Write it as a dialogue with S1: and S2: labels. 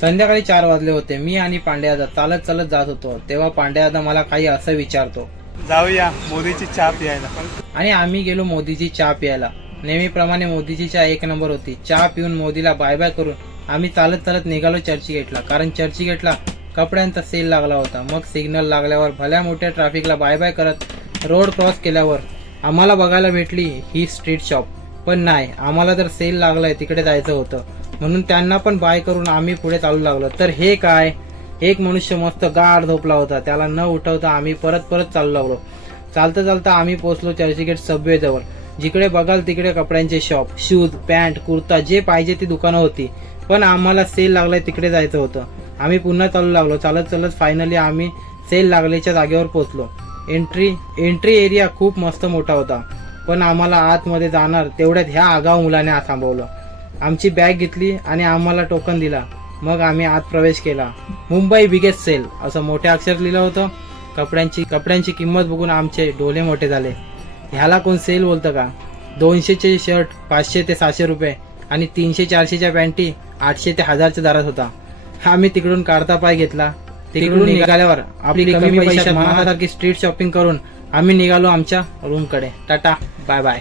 S1: संध्याकाळी चार वाजले होते. मी आणि पांड्यादा चालत चालत जात होतो. तेव्हा पांड्यादा मला काही असं विचारतो.
S2: जाऊया मोदीची चहा प्यायला.
S1: आणि आम्ही गेलो मोदीची चहा प्यायला. नेहमीप्रमाणे मोदीची चहा एक नंबर होती. चहा पिऊन मोदीला बाय बाय करून आम्ही चालत चालत निघालो चर्चगेटला कारण चर्चगेटला कपड्यांचा सेल लागला होता. मग सिग्नल लागल्यावर भल्या मोठ्या ट्रॅफिकला बाय बाय करत रोड क्रॉस केल्यावर आम्हाला बघायला भेटली ही स्ट्रीट शॉप पण नाही आम्हाला तर सेल लागलाय तिकडे जायचं होतं. म्हणून त्यांना पण बाय करून आम्ही पुढे चालू लागलो. तर हे काय? एक मनुष्य मस्त गाढ झोपला होता. त्याला न उठवता आम्ही परत परत चालू लागलो. चालता चालता आम्ही पोहोचलो चर्चगेट सबवे जवळ जिकडे बघाल तिकडे कपड्यांचे शॉप शूज पॅन्ट कुर्ता जे पाहिजे ती दुकानं होती. पण आम्हाला सेल लागलाय तिकडे जायचं होतं. आम्ही पुन्हा चालू लागलो. चालत चालत फायनली आम्ही सेल लागलेच्या जागेवर पोहोचलो. एंट्री एंट्री एरिया खूप मस्त मोठा होता. पण आम्हाला आतमध्ये जाणार तेवढ्यात ह्या आगाव मुलाने थांबवलं. आमची बॅग घेतली आणि आम्हाला टोकन दिला. मग आम्ही आत प्रवेश केला. मुंबई बिगेस्ट सेल असं मोठ्या अक्षरात लिहिलं होतं. कपड्यांची कपड्यांची किंमत बघून आमचे डोले मोठे झाले. ह्याला कोण सेल बोलतं का? दोनशेचे शर्ट पाचशे ते सहाशे रुपये आणि तीनशे चारशेच्या पॅन्टी आठशे ते हजारच्या दरात होता. आम्ही तिकडून काढता पाय घेतला. तिकडून निघाल्यावर आपली कमी पैशात मनासारखी स्ट्रीट शॉपिंग करून आम्ही निघालो आमच्या रूमकडे टाटा बाय बाय